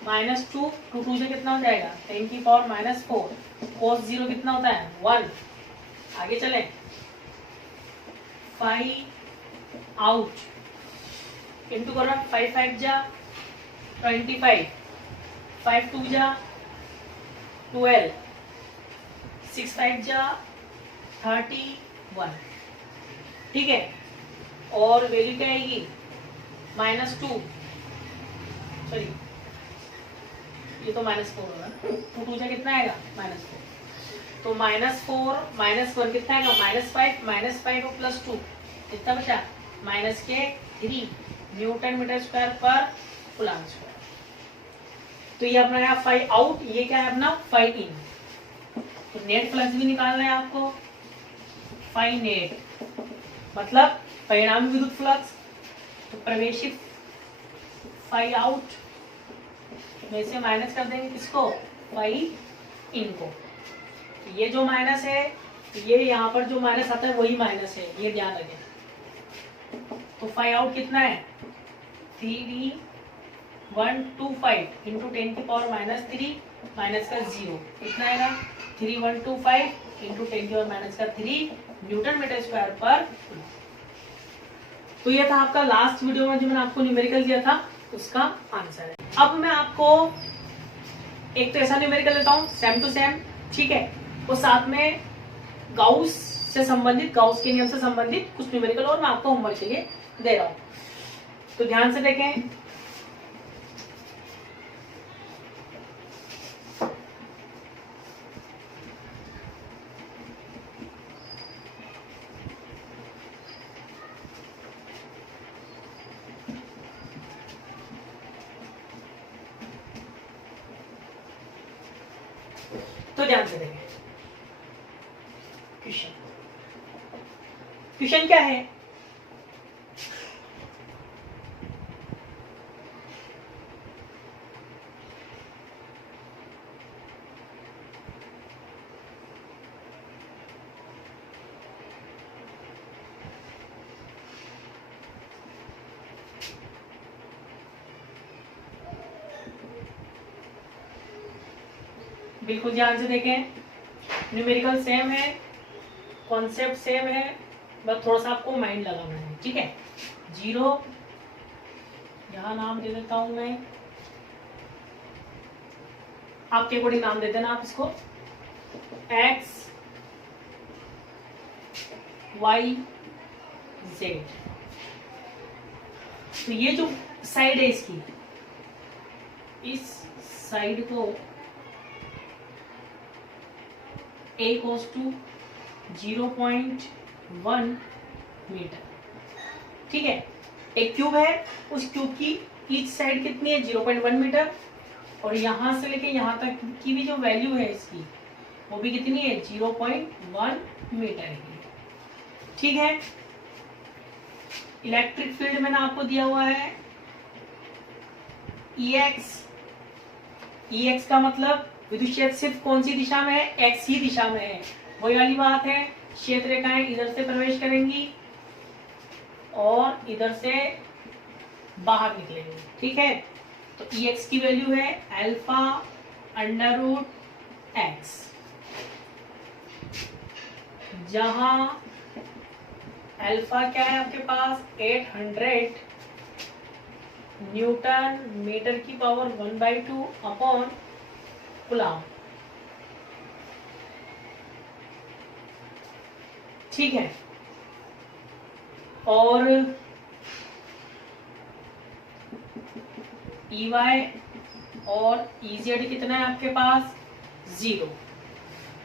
-2, 2 से कितना हो जाएगा? 10⁻⁻4। cos 0 कितना होता है? 1। आगे चले, फाई आउट इंटू करो 5 5 जा 25, 5 2 जा 12, 6 5 जा 31। ठीक है, और वैल्यू क्या आएगी? -2, सॉरी ये तो -4 होगा, 2 2 जा कितना आएगा? -4। तो -4 -1 कितना आएगा? -5 और +2 कितना बचा? -3 न्यूटन मीटर स्क्वायर पर कूलम स्क्वायर। तो ये अपना है फाई आउट, ये क्या है अपना? फाई इन। तो नेट फ्लक्स भी निकालना है आपको। फाई नेट मतलब परिणामी विद्युत फ्लक्स, तो प्रवेशित फाई आउट में से माइनस कर देंगे किसको? फाई इन को। तो ये जो माइनस है, ये यहाँ पर जो माइनस आता है वही माइनस है, ये ध्यान रखें। तो फाई आउट कितना है? 3125 इंटू 10⁻³ माइनस का 0 कितना आएगा? 3125 इंटू 10⁻³ न्यूटन मीटर स्क्वायर पर। तो ये था आपका लास्ट वीडियो में जो मैंने आपको न्यूमेरिकल दिया था, उसका आंसर है। अब मैं आपको एक तो ऐसा न्यूमेरिकल देता हूँ सेम टू सेम, ठीक है, और साथ में गाउस से संबंधित, गाउस के नियम से संबंधित कुछ न्यूमेरिकल और मैं आपको होमवर्क के लिए दे रहा हूँ। तो ध्यान से देखें, तो ध्यान से देखें। क्वेश्चन क्या है? बिल्कुल ध्यान से देखें, न्यूमेरिकल सेम है, कॉन्सेप्ट सेम है, बस थोड़ा सा आपको माइंड लगाना है, ठीक है। 0 यहाँ यहाँ नाम दे देता हूं मैं, आपके अकॉर्डिंग नाम दे देना आप इसको, एक्स वाई जेड। तो ये जो साइड है इसकी, इस साइड को a goes to 0.1 मीटर, ठीक है। एक क्यूब है, उस क्यूब की ईच साइड कितनी है 0.1 मीटर, और यहां से लेके यहां तक की भी जो वैल्यू है इसकी वो भी कितनी है 0.1 मीटर है, ठीक है। इलेक्ट्रिक फील्ड मैंने आपको दिया हुआ है EX, EX का मतलब विद्युत क्षेत्र सिर्फ कौन सी दिशा में है, एक्स ही दिशा में है, वही वाली बात है। क्षेत्र रेखाएं इधर से प्रवेश करेंगी और इधर से बाहर निकलेंगी, ठीक है। तो EX की वैल्यू है अल्फा अंडर रूट एक्स, जहां अल्फा क्या है आपके पास 800 न्यूटन मीटर की पावर 1/2 अपॉन कूलम, ठीक है। और EY और EZ कितना है आपके पास 0।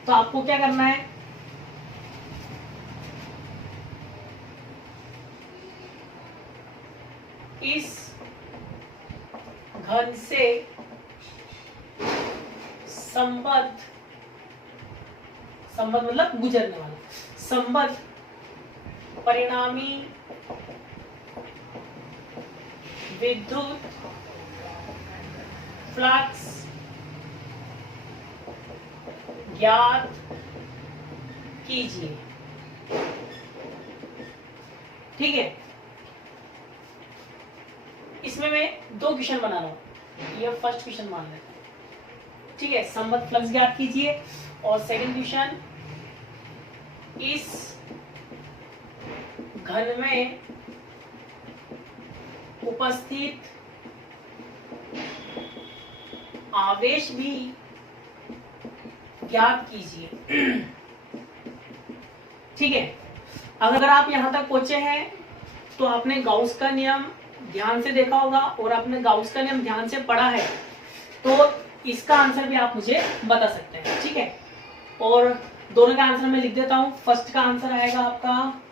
तो आपको क्या करना है, इस घन से संबद्ध, संबद्ध मतलब गुजरने वाला, संबद्ध परिणामी विद्युत फ्लक्स ज्ञात कीजिए, ठीक है। इसमें मैं 2 क्वेश्चन बना रहा हूं, ये फर्स्ट क्वेश्चन मान लेते हैं, ठीक है। संबद्ध फ्लक्स ज्ञात कीजिए, और सेकंड क्वेश्चन, इस घन में उपस्थित आवेश भी ज्ञात कीजिए, ठीक है। अगर आप यहां तक पहुंचे हैं तो आपने गाउस का नियम ध्यान से देखा होगा, और आपने गाउस का नियम ध्यान से पढ़ा है, तो इसका आंसर भी आप मुझे बता सकते हैं, ठीक है। और दोनों का आंसर मैं लिख देता हूं। फर्स्ट का आंसर आएगा आपका,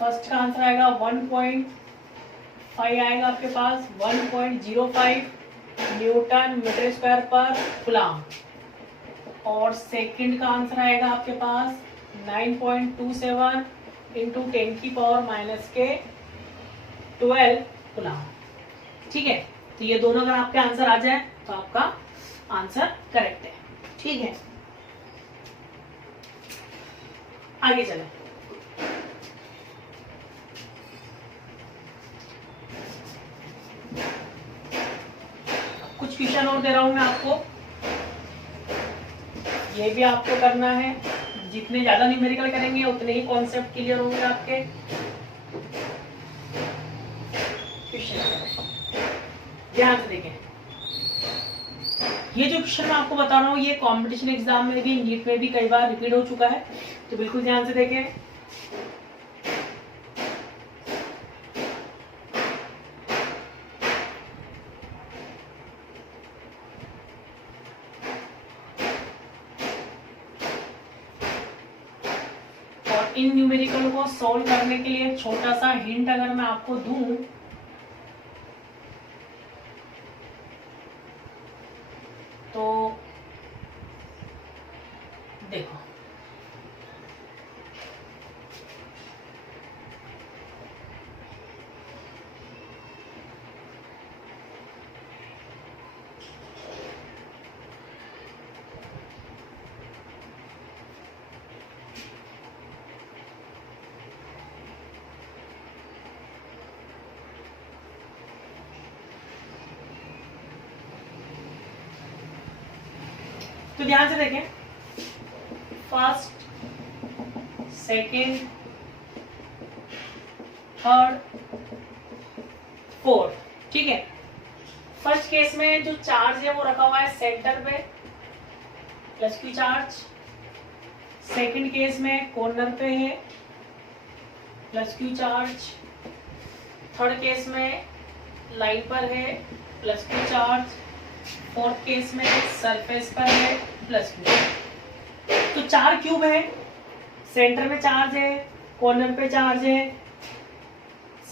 फर्स्ट का आंसर आएगा 1.5 आएगा आपके पास, 1.05 न्यूटन मीटर स्क्वायर पर कूलम। और सेकंड का आंसर आएगा आपके पास 9.27 इंटू 10 की पावर -12 कूलम, ठीक है। तो ये दोनों अगर आपके आंसर आ जाए तो आपका आंसर करेक्ट है, ठीक है। आगे चले, कुछ क्वेश्चन और दे रहा हूं मैं आपको, ये भी आपको करना है। जितने ज्यादा न्यूमेरिकल करेंगे उतने ही कॉन्सेप्ट क्लियर होंगे आपके। ध्यान से देखें, ये जो क्वेश्चन मैं आपको बता रहा हूँ ये कंपटीशन एग्जाम में भी, नीट में भी कई बार रिपीट हो चुका है, तो बिल्कुल ध्यान से देखें। और इन न्यूमेरिकल को सॉल्व करने के लिए छोटा सा हिंट अगर मैं आपको दूं, तो देखो, तो ध्यान से देखें, फर्स्ट, सेकेंड, थर्ड, 4। ठीक है, फर्स्ट केस में जो चार्ज है वो रखा हुआ है सेंटर पे plus Q charge, second case में कॉर्नर पे है plus Q charge, third case में लाइन पर है plus Q charge, fourth case में सरफेस पर है प्लस क्यू। तो 4 क्यूब है, सेंटर में चार्ज है, कॉर्नर पे चार्ज है,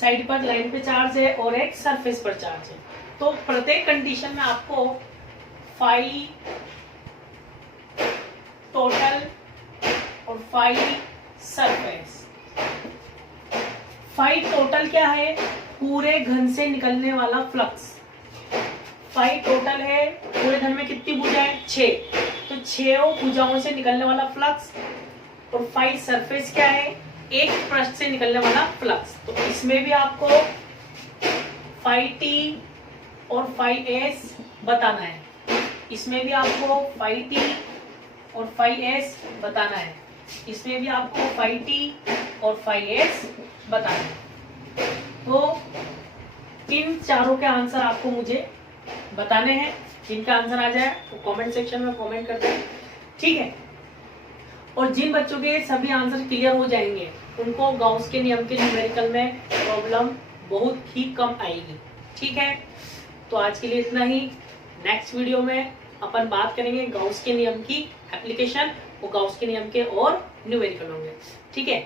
साइड पर लाइन पे चार्ज है और एक सरफेस पर चार्ज है। तो प्रत्येक कंडीशन में आपको 5 टोटल और 5 सरफेस। 5 टोटल क्या है? पूरे घन से निकलने वाला फ्लक्स। 5 टोटल है, पूरे घन में कितनी भुजाएं? 6, तो 6 भुजाओं से निकलने वाला फ्लक्स। और 5 सरफेस क्या है? एक पृष्ठ से निकलने वाला फ्लक्स। तो इसमें भी आपको 5t और 5s बताना है, इसमें भी आपको 5t और 5s बताना है, इसमें भी आपको 5t और 5s बताना है। तो इन चारों के आंसर आपको मुझे बताने हैं। जिनका आंसर आ जाए वो कमेंट सेक्शन में कमेंट कर दें, ठीक है। और जिन बच्चों के सभी आंसर क्लियर हो जाएंगे उनको गाउस के नियम के न्यूमेरिकल में प्रॉब्लम बहुत ही कम आएगी, ठीक है। तो आज के लिए इतना ही। नेक्स्ट वीडियो में अपन बात करेंगे गाउस के नियम की एप्लीकेशन, वो गाउस के नियम के और न्यूमेरिकल होंगे, ठीक है।